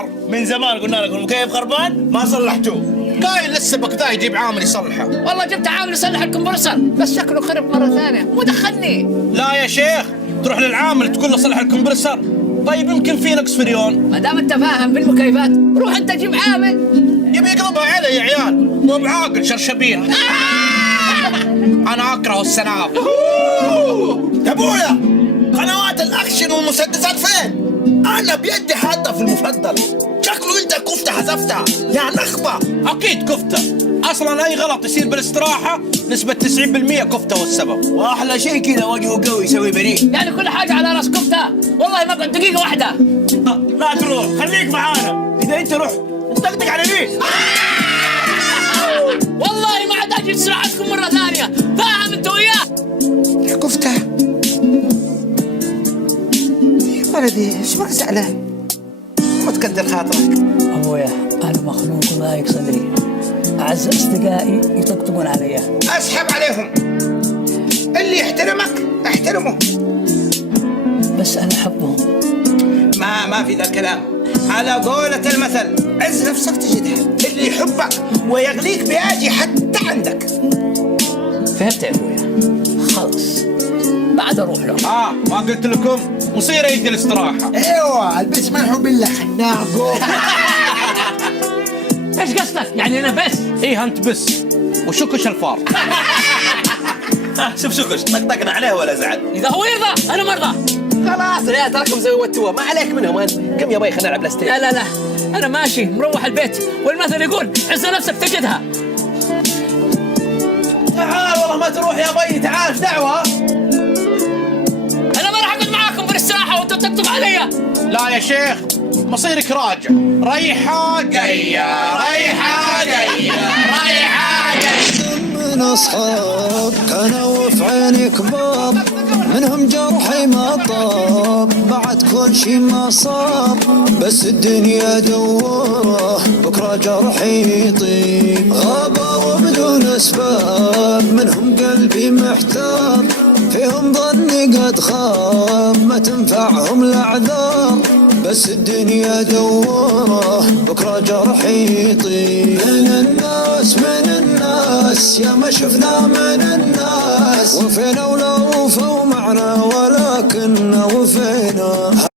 الشهر. من زمان قلنا لكم المكيف خربان ما صلحتوه. قايل لسه بكذا يجيب عامل يصلحه. والله جبت عامل يصلح الكمبرسر بس شكله خرب مرة ثانية، مو دخلني. لا يا شيخ، تروح للعامل تقول له صلح الكمبرسر. طيب يمكن في نقص فريون. ما دام انت فاهم بالمكيفات روح انت جيب عامل. يبي يقلبها علي يا عيال، مو بعاقل شرشبيل. انا اكره السناب. يا ابويا قنوات الاكشن والمسدسات فين؟ انا بيدي هدف المفضل. شكله انت كفته حذفتها يا نخبه. اكيد كفته، اصلا اي غلط يصير بالاستراحه نسبه 90% كفته هو السبب. واحلى شيء كذا وجهه قوي يسوي بريء. يعني كل حاجة على راس كفتة، والله ما قعد دقيقة واحدة. لا تروح، خليك معانا. اذا انت رحت طقطق على مين؟ والله ما عاد اجي استراحتكم مرة ثانية، فاهم انت وياه؟ يا كفته يا ولدي ايش بك زعلان؟ ما تكدر خاطرك. أبويا أنا مخنوق وضايق صدري، أعز أصدقائي يطقطقون علي. اسحب عليهم، اللي يحترمك احترمه. بس أنا أحبهم. ما في ذا الكلام. على قولة المثل عز نفسك تجدها. اللي يحبك ويغليك بيجي حتى عندك. فهمت يا ابويا؟ خلص بعد اروح له. ما قلت لكم مصير يجي الاستراحه. ايوه البس منحو بالله خناقه. ايش قصدك؟ يعني انا بس؟ ايه انت بس وشكش الفار. شوف شكش طقطقنا عليه ولا زعل. اذا هو يرضى انا مرضى. خلاص يا تراكم زي وتوه، ما عليك منهم. قم يا بي خلينا نلعب بلاي ستيشن. لا لا لا انا ماشي مروح البيت، والمثل يقول عز نفسك تجدها. تعال والله ما تروح يا بي، تعال ايش دعوه؟ انا ما راح اقعد معاكم بالاستراحة وانتم تكتب علي. لا يا شيخ، مصيرك راجع. ريحه جايه، ريحه جايه، ريحه جايه. من أصحاب كانوا في عيني كبار، منهم جرحي ما طاب، بعد كل شي ما صار، بس الدنيا دوره بكرة جرحي يطيب. غابة وبدون أسباب منهم قلبي محتار، فيهم ظني قد خاب ما تنفعهم الأعذار، بس الدنيا دوره بكرة جرحي يطيب. من الناس يا ما شفنا من الناس، وفينا ولا وفوا معنا ولكن وفينا.